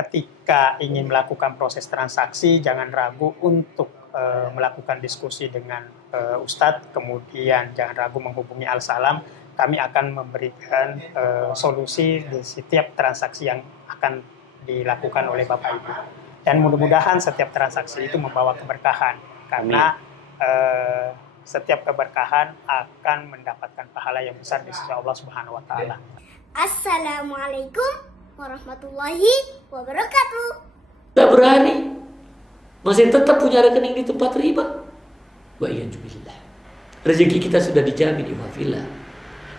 ketika ingin melakukan proses transaksi, jangan ragu untuk melakukan diskusi dengan Ustadz, kemudian jangan ragu menghubungi Al-Salam. Kami akan memberikan solusi di setiap transaksi yang akan dilakukan oleh Bapak Ibu. Dan mudah-mudahan setiap transaksi itu membawa keberkahan, karena setiap keberkahan akan mendapatkan pahala yang besar di sisi Allah Subhanahu wa taala. Assalamualaikum warahmatullahi wabarakatuh. Tak berani, masih tetap punya rekening di tempat riba. Wa iyyazubillah. Rezeki kita sudah dijamin, ikhwafillah.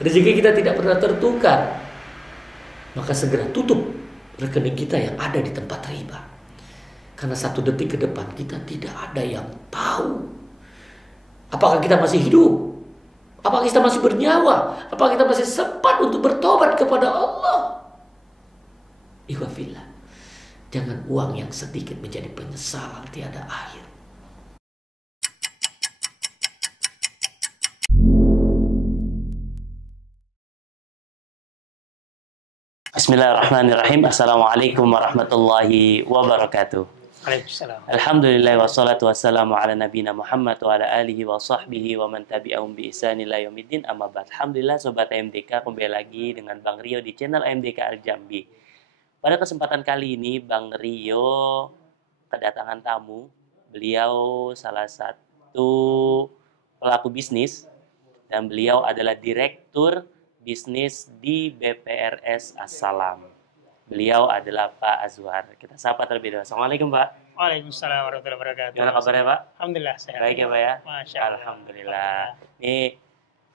Rezeki kita tidak pernah tertukar. Maka segera tutup rekening kita yang ada di tempat riba. Karena 1 detik ke depan kita tidak ada yang tahu apakah kita masih hidup, apakah kita masih bernyawa, apakah kita masih sempat untuk bertobat kepada Allah. Ikhwafillah, jangan uang yang sedikit menjadi penyesalan tiada akhir. Bismillahirrahmanirrahim. Assalamualaikum warahmatullahi wabarakatuh. Waalaikumsalam. Alhamdulillah wassalatu wassalamu ala nabiyina Muhammad wa ala alihi wa sahbihi wa man tabi'ahum bi ihsan ila yaumiddin, amma ba'd. Alhamdulillah sobat AMDK, kembali lagi dengan Bang Rio di channel AMDK Al-Jambi. Pada kesempatan kali ini Bang Rio kedatangan tamu. Beliau salah satu pelaku bisnis dan beliau adalah direktur bisnis di BPRS As-Salam. Beliau adalah Pak Azwar. Kita sapa terlebih dahulu. Assalamualaikum, Pak. Waalaikumsalam warahmatullahi wabarakatuh. Gimana kabarnya, Pak? Alhamdulillah sehat. Baik ya, Pak ya? Masya Allah. Alhamdulillah. Ini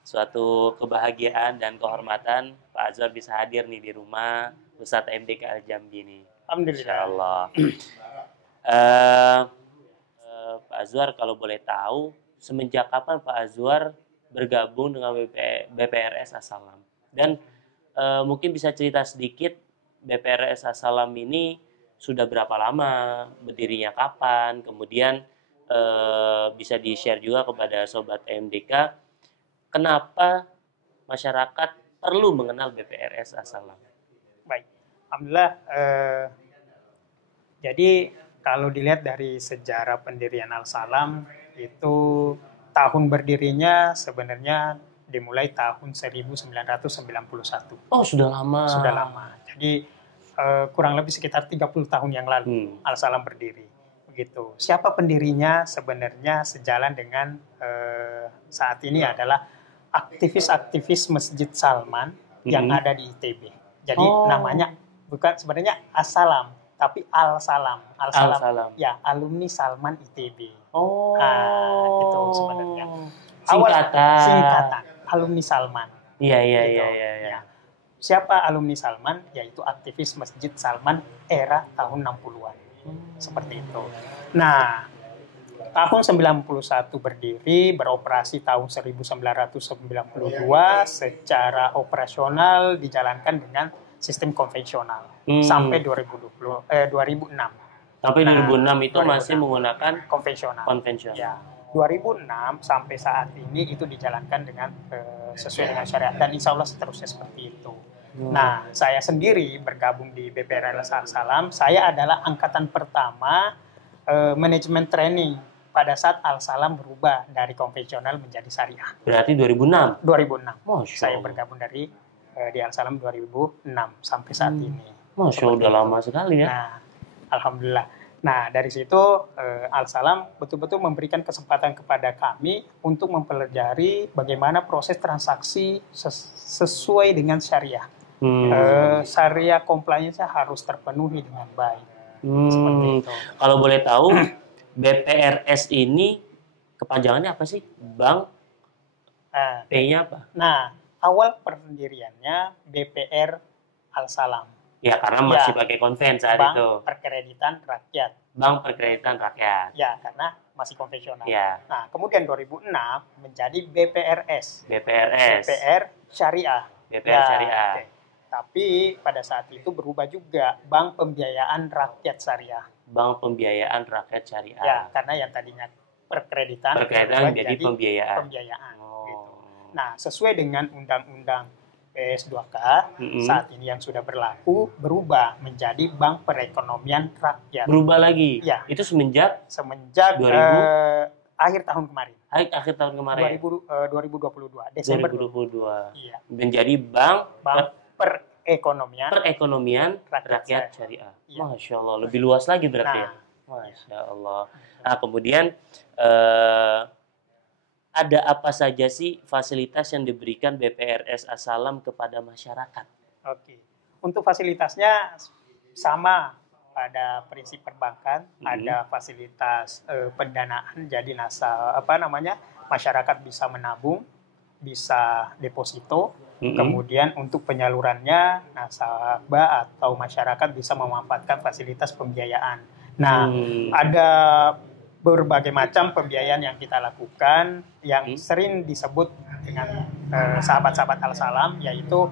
suatu kebahagiaan dan kehormatan Pak Azwar bisa hadir nih di rumah Ustadz AMDK Al-Jambi nih. Alhamdulillah. Insyaallah. Pak Azwar, kalau boleh tahu, semenjak kapan Pak Azwar bergabung dengan BPRS As-Salam? Dan mungkin bisa cerita sedikit, BPRS As-Salam ini sudah berapa lama, berdirinya kapan, kemudian bisa di-share juga kepada Sobat MDK, kenapa masyarakat perlu mengenal BPRS As-Salam? Baik, Alhamdulillah. Jadi kalau dilihat dari sejarah pendirian Al-Salam, itu tahun berdirinya sebenarnya dimulai tahun 1991. Oh, sudah lama. Sudah lama. Jadi kurang lebih sekitar 30 tahun yang lalu Al-Salam berdiri. Begitu. Siapa pendirinya? Sebenarnya sejalan dengan saat ini adalah aktivis-aktivis Masjid Salman yang ada di ITB. Jadi namanya bukan sebenarnya As-Salam, tapi Al-Salam. Al-Salam. Ya, alumni Salman ITB. Itu sebenarnya. Singkatan. Alumni Salman. Iya. Ya. Siapa alumni Salman? Yaitu aktivis Masjid Salman era tahun 60-an. Seperti itu. Nah, tahun 91 berdiri, beroperasi tahun 1992, secara operasional dijalankan dengan sistem konvensional sampai 2006. Sampai 2006 itu 2006. Masih menggunakan konvensional. Ya. 2006 sampai saat ini itu dijalankan dengan sesuai dengan syariat, dan insya Allah seterusnya seperti itu. Nah, saya sendiri bergabung di BPRS Al-Salam. Saya adalah angkatan pertama manajemen training pada saat Al-Salam berubah dari konvensional menjadi syariah. Berarti 2006? 2006. Saya bergabung di Al-Salam 2006 sampai saat ini. Masya Allah, udah lama sekali ya. Nah, Alhamdulillah. Nah, dari situ Al-Salam betul-betul memberikan kesempatan kepada kami untuk mempelajari bagaimana proses transaksi sesuai dengan syariah. Syariah compliance harus terpenuhi dengan baik. Seperti itu. Kalau boleh tahu, BPRS ini kepanjangannya apa sih? Bank? P-nya apa? Nah, awal pendiriannya BPR Al-Salam. Ya, karena masih pakai konven saat Bank itu. Perkreditan Rakyat. Bank Perkreditan Rakyat. Ya, karena masih konvensional. Ya. Nah, kemudian 2006 menjadi BPRS. BPR Syariah. BPR Syariah. Okay. Tapi pada saat itu berubah juga, Bank Pembiayaan Rakyat Syariah. Bank Pembiayaan Rakyat Syariah. Ya, karena yang tadinya perkreditan jadi pembiayaan. Gitu. Nah, sesuai dengan Undang-Undang BPS 2K saat ini yang sudah berlaku berubah menjadi Bank Perekonomian Rakyat. Berubah lagi? Ya. Itu semenjak 2000? Akhir tahun kemarin. Akhir tahun kemarin? 2022, Desember 2022. Iya. Menjadi Bank Perekonomian Rakyat Syariah. Iya. Masya Allah, lebih luas lagi berarti ya? Masya Allah. Nah, kemudian ada apa saja sih fasilitas yang diberikan BPRS As-Salam kepada masyarakat? Oke, untuk fasilitasnya sama pada prinsip perbankan, ada fasilitas pendanaan, jadi masyarakat bisa menabung, bisa deposito, kemudian untuk penyalurannya nasabah atau masyarakat bisa memanfaatkan fasilitas pembiayaan. Nah, ada berbagai macam pembiayaan yang kita lakukan yang sering disebut dengan sahabat-sahabat Al-Salam, yaitu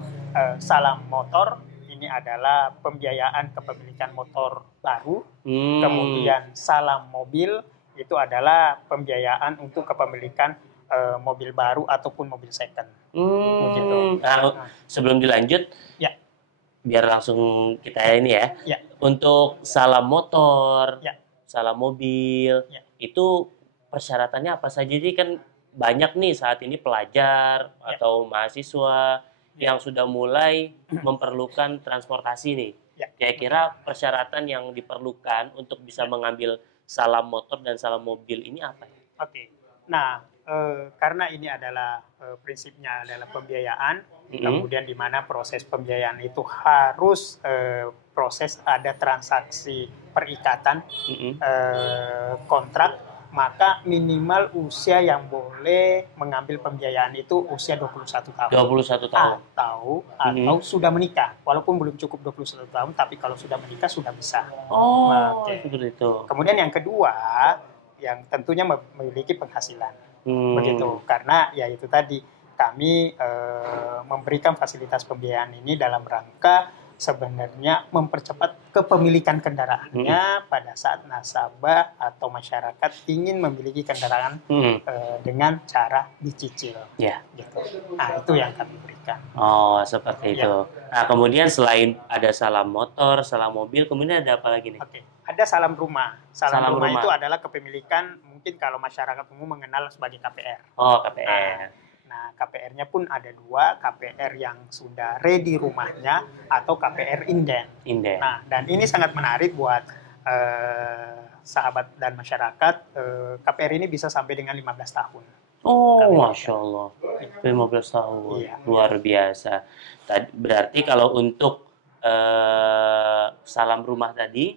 salam motor. Ini adalah pembiayaan kepemilikan motor baru. Kemudian salam mobil, itu adalah pembiayaan untuk kepemilikan mobil baru ataupun mobil second. Begitu. Nah, sebelum dilanjut, ya, biar langsung kita ini ya. Untuk salam motor, salam mobil, itu persyaratannya apa saja? Jadi kan banyak nih saat ini pelajar atau mahasiswa yang sudah mulai memerlukan transportasi nih. Kira-kira persyaratan yang diperlukan untuk bisa mengambil salam motor dan salam mobil ini apa ya? Oke. Nah, karena ini adalah prinsipnya adalah pembiayaan, kemudian di mana proses pembiayaan itu harus proses ada transaksi perikatan kontrak, maka minimal usia yang boleh mengambil pembiayaan itu usia 21 tahun. 21 tahun. Atau sudah menikah. Walaupun belum cukup 21 tahun, tapi kalau sudah menikah sudah bisa. Seperti itu. Kemudian yang kedua, yang tentunya memiliki penghasilan. Begitu. Karena ya itu tadi, kami memberikan fasilitas pembiayaan ini dalam rangka sebenarnya mempercepat kepemilikan kendaraannya pada saat nasabah atau masyarakat ingin memiliki kendaraan dengan cara dicicil. Gitu. Nah, itu yang kami berikan. Oh, seperti itu. Nah, kemudian selain ada salam motor, salam mobil, kemudian ada apa lagi nih? Oke. Ada salam rumah. Salam rumah itu adalah kepemilikan, mungkin kalau masyarakat umum mengenal sebagai KPR. Oh, KPR. Nah, KPR-nya pun ada dua, KPR yang sudah ready rumahnya atau KPR inden. Nah, dan ini sangat menarik buat sahabat dan masyarakat. KPR ini bisa sampai dengan 15 tahun. Oh, Masya Allah. 15 tahun. Luar biasa. Berarti kalau untuk salam rumah tadi,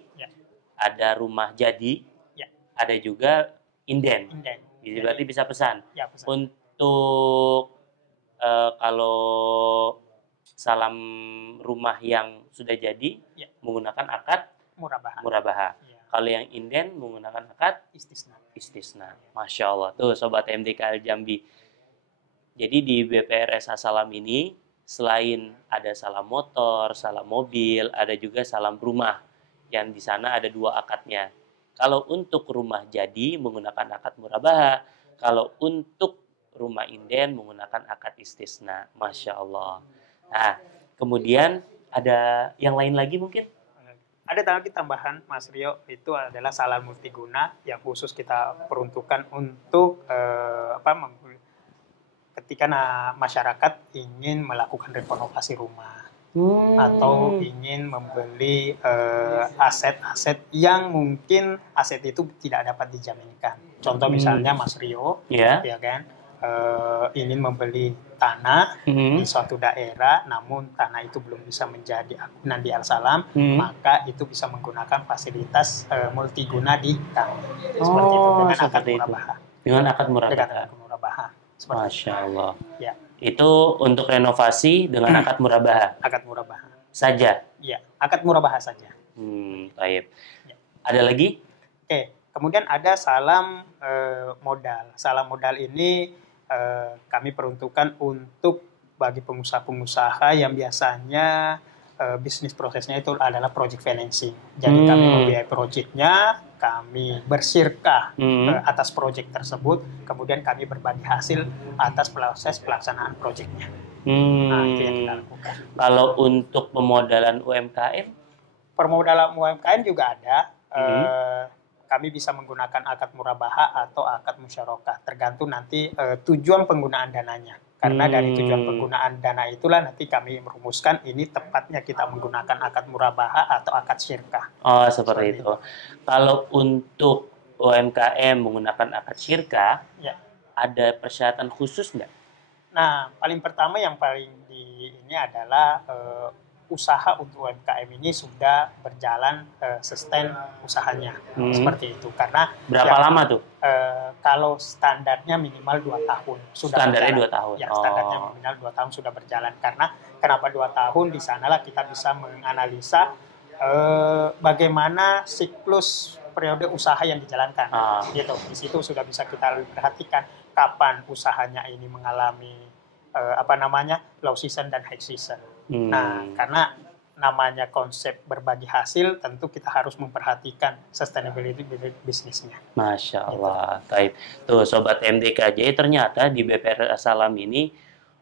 ada rumah jadi, ada juga inden. Jadi berarti bisa pesan. Pesan. Untuk kalau salam rumah yang sudah jadi menggunakan akad murabaha. Kalau yang inden menggunakan akad istisna. Masya Allah. Tuh Sobat MDK Al-Jambi. Jadi di BPRS As-Salam ini selain ada salam motor, salam mobil, ada juga salam rumah. Yang di sana ada dua akadnya. Kalau untuk rumah jadi menggunakan akad murabaha. Kalau untuk rumah inden menggunakan akad istisna. Masya Allah. Nah, kemudian ada yang lain lagi mungkin? Ada lagi tambahan, Mas Rio, itu adalah salam multiguna yang khusus kita peruntukkan untuk ketika masyarakat ingin melakukan renovasi rumah atau ingin membeli aset-aset yang mungkin aset itu tidak dapat dijaminkan. Contoh misalnya Mas Rio, ya kan? Ingin membeli tanah di suatu daerah, namun tanah itu belum bisa menjadi akunan di Al-Salam, maka itu bisa menggunakan fasilitas multiguna di kami. Seperti itu, dengan akad murabaha. Dengan akad murabaha. Masya Allah. Ya. Itu untuk renovasi dengan akad murabaha. Akad murabaha. Saja. Iya, akad murabaha saja. Baik. Ya. Ada lagi? Oke. Kemudian ada salam modal. Salam modal ini kami peruntukkan untuk bagi pengusaha-pengusaha yang biasanya bisnis prosesnya itu adalah project financing. Jadi kami membiayai projectnya, kami bersirkah atas project tersebut, kemudian kami berbagi hasil atas proses pelaksanaan projectnya. Nah, itu yang kita lakukan. Kalau untuk pemodalan UMKM? Permodalan UMKM juga ada. Kami bisa menggunakan akad murabaha atau akad musyarakah, tergantung nanti tujuan penggunaan dananya. Karena dari tujuan penggunaan dana itulah nanti kami merumuskan ini tepatnya kita menggunakan akad murabaha atau akad syirkah. Oh, seperti itu. Kalau untuk UMKM menggunakan akad syirkah, Ya. ada persyaratan khusus nggak? Nah, paling pertama yang paling ini adalah usaha untuk UMKM ini sudah berjalan sustain usahanya seperti itu. Karena berapa lama tuh? Kalau standarnya minimal 2 tahun sudah standarnya berjalan. 2 tahun. Ya, standarnya minimal 2 tahun sudah berjalan. Karena kenapa 2 tahun? Di sanalah kita bisa menganalisa bagaimana siklus periode usaha yang dijalankan. Gitu. Di situ sudah bisa kita perhatikan kapan usahanya ini mengalami low season dan high season. Nah, karena namanya konsep berbagi hasil, tentu kita harus memperhatikan sustainability bisnisnya. Masya Allah. Gitu. Tuh, Sobat MDKJ, ternyata di BPR As-Salam ini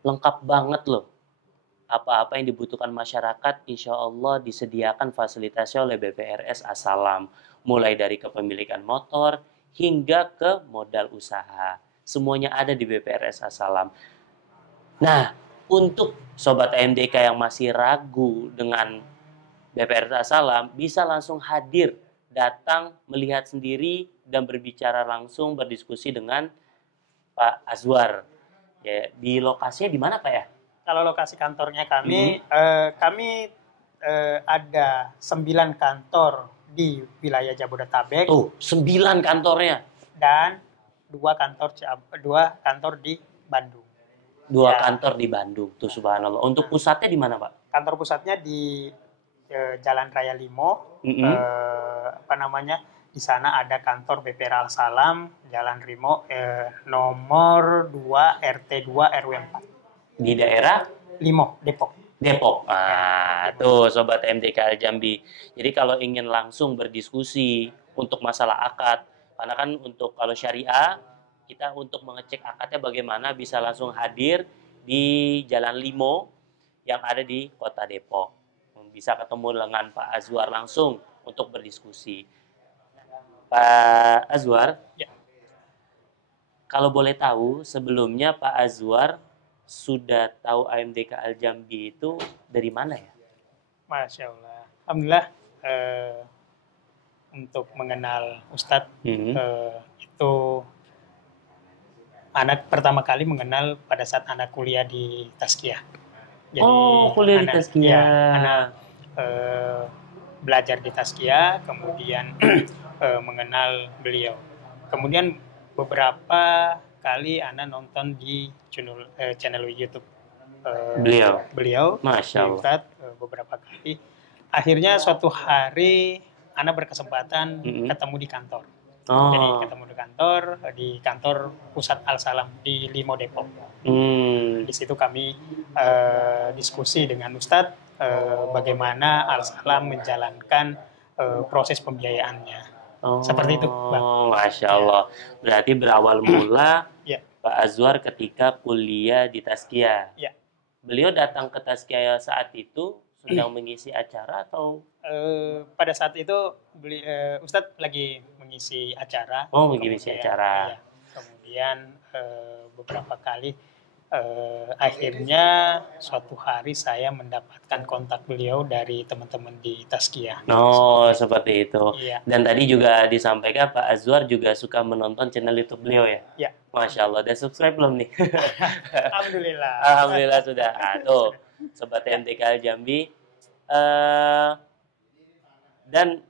lengkap banget loh. Apa-apa yang dibutuhkan masyarakat, insya Allah disediakan fasilitasnya oleh BPRS As-Salam. Mulai dari kepemilikan motor, hingga ke modal usaha. Semuanya ada di BPRS As-Salam. Nah, untuk Sobat AMDK yang masih ragu dengan BPRS As-Salam, bisa langsung hadir, datang, melihat sendiri, dan berbicara langsung, berdiskusi dengan Pak Azwar. Ya, di lokasinya di mana Pak ya? Kalau lokasi kantornya kami, kami ada 9 kantor di wilayah Jabodetabek. 9 kantornya? Dan 2 kantor di Bandung. 2 kantor di Bandung, tuh subhanallah. Untuk pusatnya di mana Pak? Kantor pusatnya di Jalan Raya Limo, di sana ada kantor BPR Al-Salam, Jalan Limo, nomor 2 RT 2 RW 4. Di daerah? Limo, Depok. Tuh Sobat MDK Jambi. Jadi kalau ingin langsung berdiskusi untuk masalah akad, karena kan untuk kalau syariah, kita untuk mengecek akadnya bagaimana bisa langsung hadir di Jalan Limo yang ada di Kota Depok. Bisa ketemu dengan Pak Azwar langsung untuk berdiskusi. Pak Azwar, ya. Kalau boleh tahu, sebelumnya Pak Azwar sudah tahu AMDK Al-Jambi itu dari mana ya? Masya Allah. Alhamdulillah, untuk mengenal Ustadz, itu anak pertama kali mengenal pada saat anak kuliah di Tazkiyah. Jadi kuliah di Tazkiyah. Ya, anak belajar di Tazkiyah, kemudian mengenal beliau. Kemudian beberapa kali Ana nonton di channel YouTube beliau Masya Allah. Ustadz, beberapa kali. Akhirnya suatu hari Ana berkesempatan ketemu di kantor. Jadi ketemu di kantor pusat Al-Salam di Limo Depok. Di situ kami diskusi dengan Ustadz bagaimana Al-Salam menjalankan proses pembiayaannya. Seperti itu, Bang. Masya Allah. Berarti berawal mula ya. Pak Azwar ketika kuliah di Tazkiyah. Ya. Beliau datang ke Tazkiyah saat itu sedang mengisi acara atau? Pada saat itu Ustadz lagi mengisi acara. Mengisi acara. Ya. Kemudian beberapa kali akhirnya suatu hari saya mendapatkan kontak beliau dari teman-teman di Tazkiyah. Seperti itu. Iya. Dan tadi juga disampaikan Pak Azwar juga suka menonton channel YouTube beliau ya? Ya. Masya Allah, udah subscribe belum nih? Alhamdulillah. Alhamdulillah sudah. Tuh, Sobat MDK Jambi. Dan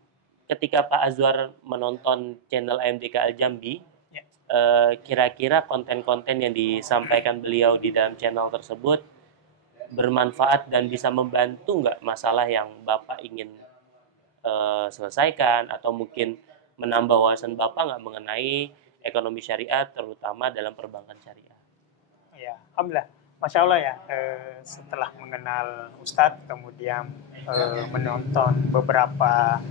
ketika Pak Azwar menonton channel MDK Jambi, kira-kira konten-konten yang disampaikan beliau di dalam channel tersebut bermanfaat dan bisa membantu nggak masalah yang Bapak ingin selesaikan, atau mungkin menambah wawasan Bapak nggak mengenai ekonomi syariah, terutama dalam perbankan syariah? Ya, Alhamdulillah. Masya Allah ya, setelah mengenal Ustadz, kemudian menonton beberapa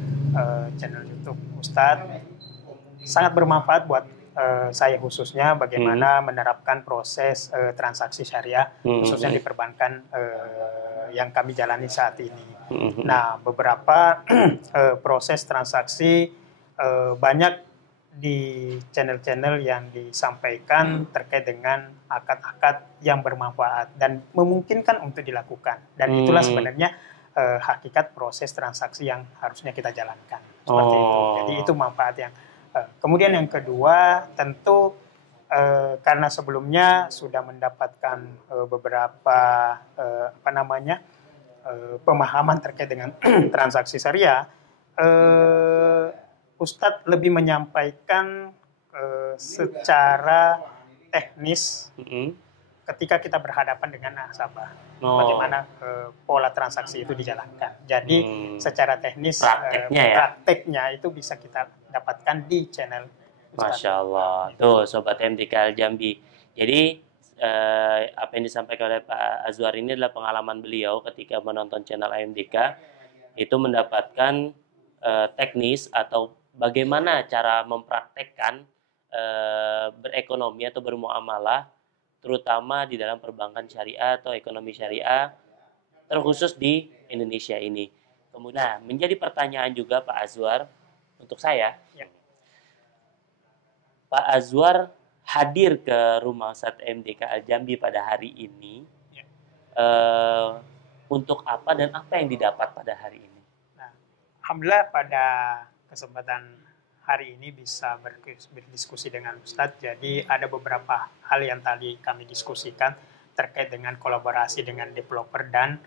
channel YouTube Ustadz, sangat bermanfaat buat saya khususnya bagaimana menerapkan proses transaksi syariah khususnya di perbankan yang kami jalani saat ini. Nah, beberapa proses transaksi banyak di channel-channel yang disampaikan terkait dengan akad-akad yang bermanfaat dan memungkinkan untuk dilakukan. Dan itulah sebenarnya hakikat proses transaksi yang harusnya kita jalankan. Seperti itu. Jadi itu manfaat yang kemudian yang kedua tentu karena sebelumnya sudah mendapatkan beberapa pemahaman terkait dengan transaksi syariah, Ustadz lebih menyampaikan secara teknis ketika kita berhadapan dengan nasabah, bagaimana pola transaksi itu dijalankan. Jadi secara teknis prakteknya itu bisa kita dapatkan di channel Ustadz. Masya Allah, tuh Sobat MDK Jambi. Jadi apa yang disampaikan oleh Pak Azwar ini adalah pengalaman beliau ketika menonton channel AMDK, itu mendapatkan teknis atau bagaimana cara mempraktekkan berekonomi atau bermuamalah, terutama di dalam perbankan syariah atau ekonomi syariah, terkhusus di Indonesia ini. Kemudian menjadi pertanyaan juga Pak Azwar untuk saya, Pak Azwar hadir ke rumah Ustadz MDK Al-Jambi pada hari ini, untuk apa dan apa yang didapat pada hari ini? Nah, alhamdulillah pada kesempatan hari ini bisa berdiskusi dengan Ustadz. Jadi ada beberapa hal yang tadi kami diskusikan terkait dengan kolaborasi dengan developer dan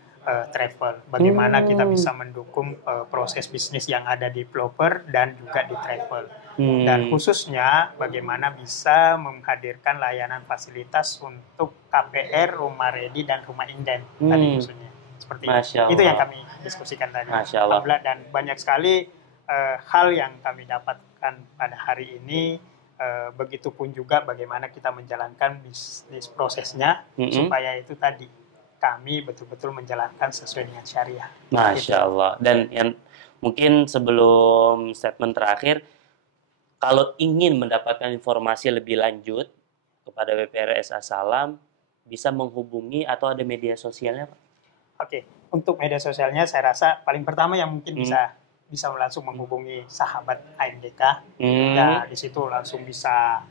travel. Bagaimana kita bisa mendukung proses bisnis yang ada di developer dan juga di travel. Dan khususnya bagaimana bisa menghadirkan layanan fasilitas untuk KPR, rumah ready, dan rumah inden tadi khususnya. Seperti itu yang kami diskusikan tadi. Alhamdulillah, dan banyak sekali hal yang kami dapatkan pada hari ini, begitupun juga bagaimana kita menjalankan bisnis prosesnya supaya itu tadi kami betul-betul menjalankan sesuai dengan syariah. Masya Allah. Dan yang mungkin sebelum statement terakhir, kalau ingin mendapatkan informasi lebih lanjut kepada BPRS As-Salam, bisa menghubungi atau ada media sosialnya, Pak? Oke, untuk media sosialnya saya rasa paling pertama yang mungkin bisa langsung menghubungi sahabat AMDK, dan di situ langsung bisa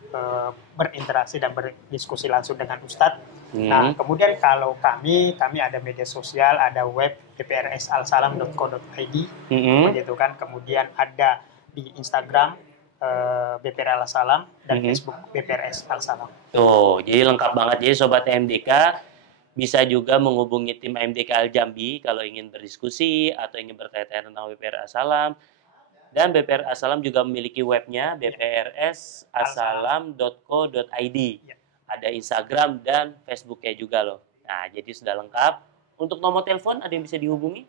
berinteraksi dan berdiskusi langsung dengan Ustadz. Nah, kemudian kalau kami ada media sosial, ada web bprsalsalam.co.id, begitu kan. Kemudian ada di Instagram BPR Al-Salam dan Facebook BPRS Al-Salam. Tuh, jadi lengkap banget. Jadi Sobat MDK bisa juga menghubungi tim MDK Al-Jambi kalau ingin berdiskusi atau ingin bertanya-tanya tentang BPR As-Salam. Dan BPR As-Salam juga memiliki webnya bprsalsalam.co.id. Ada Instagram dan Facebooknya juga loh. Nah, jadi sudah lengkap. Untuk nomor telepon ada yang bisa dihubungi?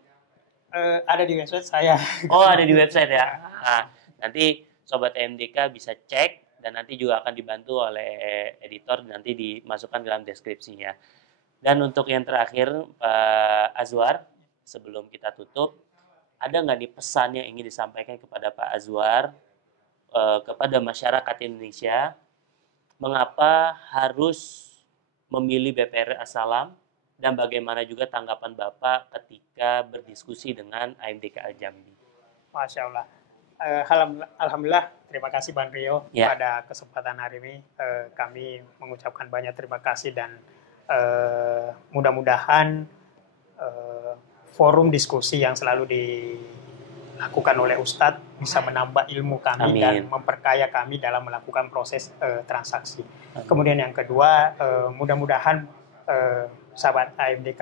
Ada di website saya. Oh, ada di website ya. Nah, nanti Sobat MDK bisa cek dan nanti juga akan dibantu oleh editor, nanti dimasukkan dalam deskripsinya. Dan untuk yang terakhir, Pak Azwar, sebelum kita tutup, ada nggak nih pesan yang ingin disampaikan kepada Pak Azwar, kepada masyarakat Indonesia, mengapa harus memilih BPR As-Salam, dan bagaimana juga tanggapan Bapak ketika berdiskusi dengan AMDK Al-Jambi? Masya Allah. Alhamdulillah, terima kasih Bang Rio pada kesempatan hari ini. Kami mengucapkan banyak terima kasih dan mudah-mudahan forum diskusi yang selalu dilakukan oleh Ustadz bisa menambah ilmu kami dan memperkaya kami dalam melakukan proses transaksi. Kemudian yang kedua, mudah-mudahan sahabat AMDK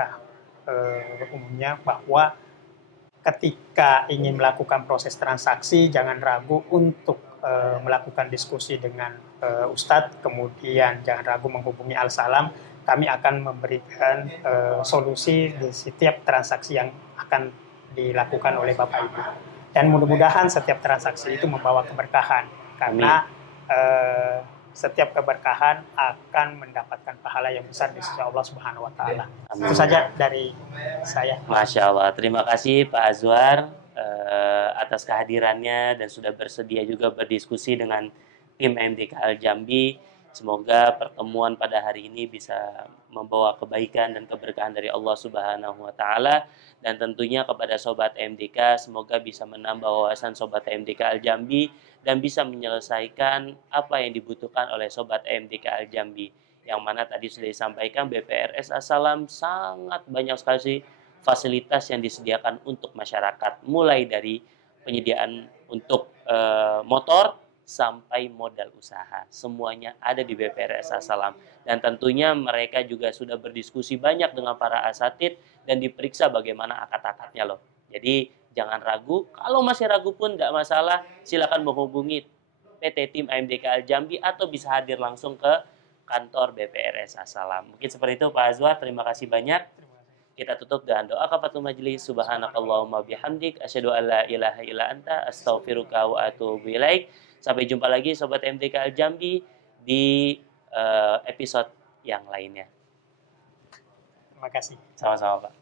umumnya bahwa ketika ingin melakukan proses transaksi, jangan ragu untuk melakukan diskusi dengan Ustadz, kemudian jangan ragu menghubungi Al-Salam. Kami akan memberikan solusi di setiap transaksi yang akan dilakukan oleh Bapak Ibu. Dan mudah-mudahan setiap transaksi itu membawa keberkahan, karena setiap keberkahan akan mendapatkan pahala yang besar di sisi Allah Subhanahu wa Ta'ala. Itu saja dari saya. Masya Allah, terima kasih Pak Azwar atas kehadirannya dan sudah bersedia juga berdiskusi dengan tim MDK Al Jambi. Semoga pertemuan pada hari ini bisa membawa kebaikan dan keberkahan dari Allah Subhanahu wa taala, dan tentunya kepada sobat MDK semoga bisa menambah wawasan sobat MDK Al Jambi dan bisa menyelesaikan apa yang dibutuhkan oleh sobat MDK Al Jambi. Yang mana tadi sudah disampaikan BPRS As-Salam sangat banyak sekali fasilitas yang disediakan untuk masyarakat, mulai dari penyediaan untuk motor sampai modal usaha. Semuanya ada di BPRS As-Salam. Dan tentunya mereka juga sudah berdiskusi banyak dengan para asatid dan diperiksa bagaimana akad-akadnya loh. Jadi jangan ragu, kalau masih ragu pun tidak masalah, silakan menghubungi PT Tim AMDK Al Jambi atau bisa hadir langsung ke kantor BPRS As-Salam. Mungkin seperti itu Pak Azwar, terima kasih banyak. Kita tutup dengan doa kafatul majlis. Subhanakallahumma bihamdik asyhadu an la ilaha illa anta astaghfiruka wa atubu ilaik. Sampai jumpa lagi sobat MDK Al Jambi di episode yang lainnya. Terima kasih. Sama-sama Pak.